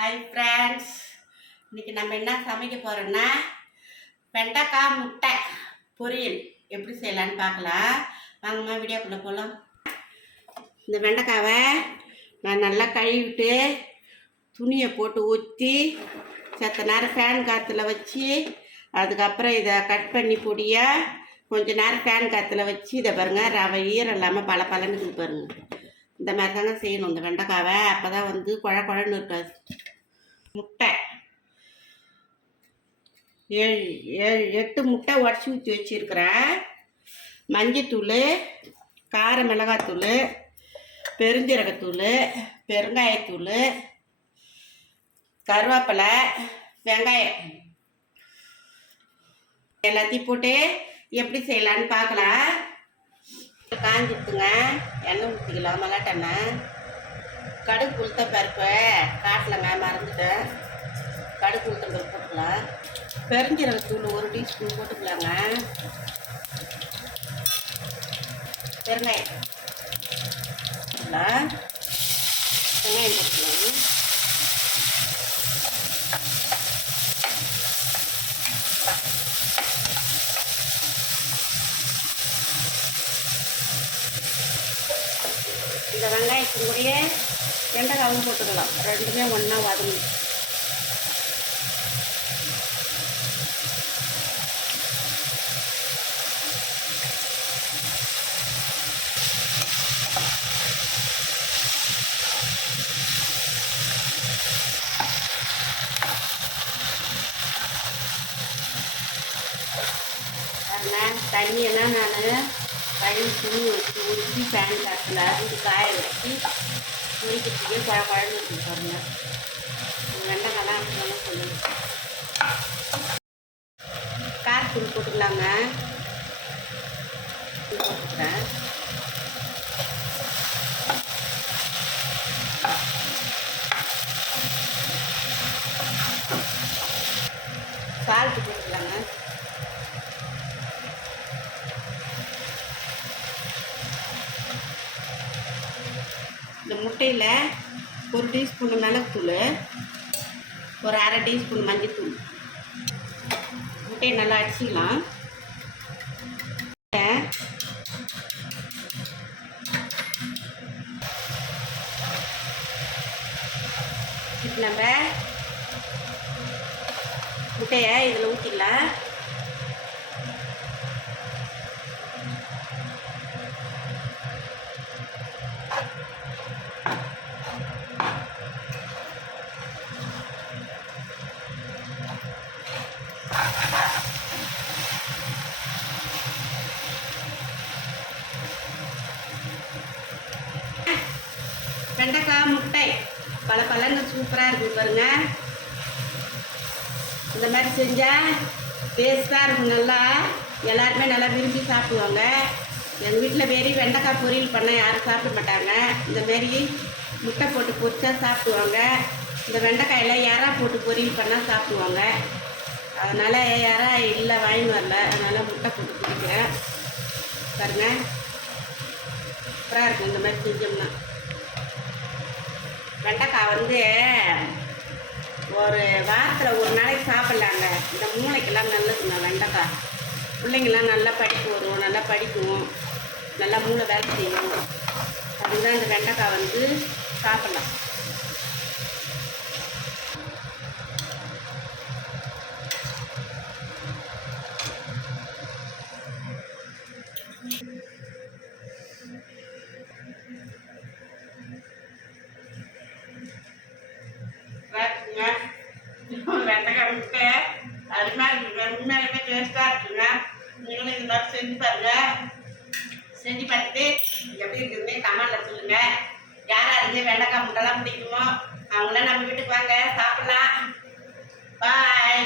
Hi friends, இன்றைக்கி நம்ம என்ன சமைக்க போகிறோன்னா வெண்டைக்காய் முட்டை பொரியல் எப்படி செய்யலான்னு பார்க்கலாம். வாங்கம்மா வீடியோக்குள்ளே போகலாம். இந்த வெண்டைக்காவை நான் நல்லா கழுவிட்டு துணியை போட்டு ஊற்றி செத்த நேரம் ஃபேன் காற்றுல வச்சு அதுக்கப்புறம் இதை கட் பண்ணி பொடியாக கொஞ்சம் நேரம் ஃபேன் காற்றுல வச்சு இதை பாருங்கள் ரவை ஈரம் இல்லாமல் பல பலன்னு பாருங்கள். இந்த மாதிரி தாங்க செய்யணும் இந்த வெண்டைக்காவை. அப்போ தான் வந்து குழன்னு இருக்காது. முட்டை 8 முட்டை உடச்சி ஊற்றி வச்சுருக்கிறேன். மஞ்சத்தூள், கார மிளகாத்தூள், பெருஞ்சீரகத்தூள், பெருங்காயத்தூள், கருவேப்பிலை, வெங்காயம் எல்லாத்தையும் போட்டு எப்படி செய்யலான்னு பார்க்கலாம். காஞ்சிட்டுங்க, எண்ணெய் ஊற்றிக்கலாம். மல்லாட்டெண்ணெய், கடுகு உளுத்த பருப்பு காட்டலைங்க, மறந்துட்டேன். கடுகு உளுத்த பருப்பு போட்டுக்கலாம். பெருஞ்சீரகத்தூள் 1 டீஸ்பூன் போட்டுக்கலாங்க. பெருங்காயம் போட்டுக்கலாம். வெங்காயம் போட்டுக்கலாம். இந்த வெங்காயத்தின் கூடயே வெண்டைக்காவும் போட்டுக்கலாம். ரெண்டுமே ஒன்றா வதங்கணும். தண்ணியெல்லாம் நான் கழுவி துணி வச்சு ஊற்றி ஃபேன் காற்றுல இது காய வச்சு குளிக்கிறதுக்கே குழம்பு வச்சு பாருங்க. வெண்டைக்காய்லாம் இருக்கணும்னு சொல்லுங்க. காரத்தூள் போட்டுக்கலாங்க. போட்டுக்கிறேன். சால்ட்டு போட்டுக்கலாங்க. இந்த முட்டையில் 1 டீஸ்பூன் மிளகுத்தூள், 1/2 டீஸ்பூன் மஞ்சத்தூள் முட்டையை நல்லா அடிச்சிக்கலாம். இப்போ நம்ம முட்டையை இதில் ஊற்றிக்கலாம். வெண்டைக்காய் முட்டை பல பலன்னு சூப்பராக இருக்குது பாருங்க. இந்த மாதிரி செஞ்சால் டேஸ்ட்டாக இருக்கும். நல்லா எல்லாருமே நல்லா விரும்பி சாப்பிடுவாங்க. எங்கள் வீட்டில் வெறி வெண்டைக்காய் பொரியல் பண்ணால் யாரும் சாப்பிட மாட்டாங்க. இந்த மாரி முட்டை போட்டு பொரிச்சா சாப்பிடுவாங்க. இந்த வெண்டைக்காயில் இறா போட்டு பொரியல் பண்ணால் சாப்பிடுவாங்க. அதனால் இறா இல்லை வாங்கின்னு வரல, அதனால் முட்டை போட்டு பொரிக்கிறேன் பாருங்க. சூப்பராக இருக்கும் இந்த மாதிரி செஞ்சோம்னா. வெண்டைக்காய் வந்து ஒரு வாரத்தில் ஒரு நாளைக்கு சாப்பிட்லாங்க. இந்த மூளைக்கெல்லாம் நல்லதுங்க வெண்டைக்காய். பிள்ளைங்கள்லாம் நல்லா படிப்பு வரும், நல்லா படிக்கும், நல்லா மூளை வேலை செய்யும். அதுதான் இந்த வெண்டைக்காய் வந்து சாப்பிட்லாம். வெண்டைக்காய் முட்டை அருமையாக இருக்குங்க. உண்மையாலுமே டேஸ்ட்டாக இருக்குங்க. நீங்களும் இந்த மாதிரி செஞ்சு பாருங்க. செஞ்சு பார்த்துட்டு எப்படி இருக்குதுன்னு கமெண்ட்டில் சொல்லுங்கள். யாராருக்கு வெண்டைக்காய் முட்டைலாம் பிடிக்குமோ அவங்களாம் நம்ம வீட்டுக்கு வாங்க, சாப்பிட்லாம். பாய்.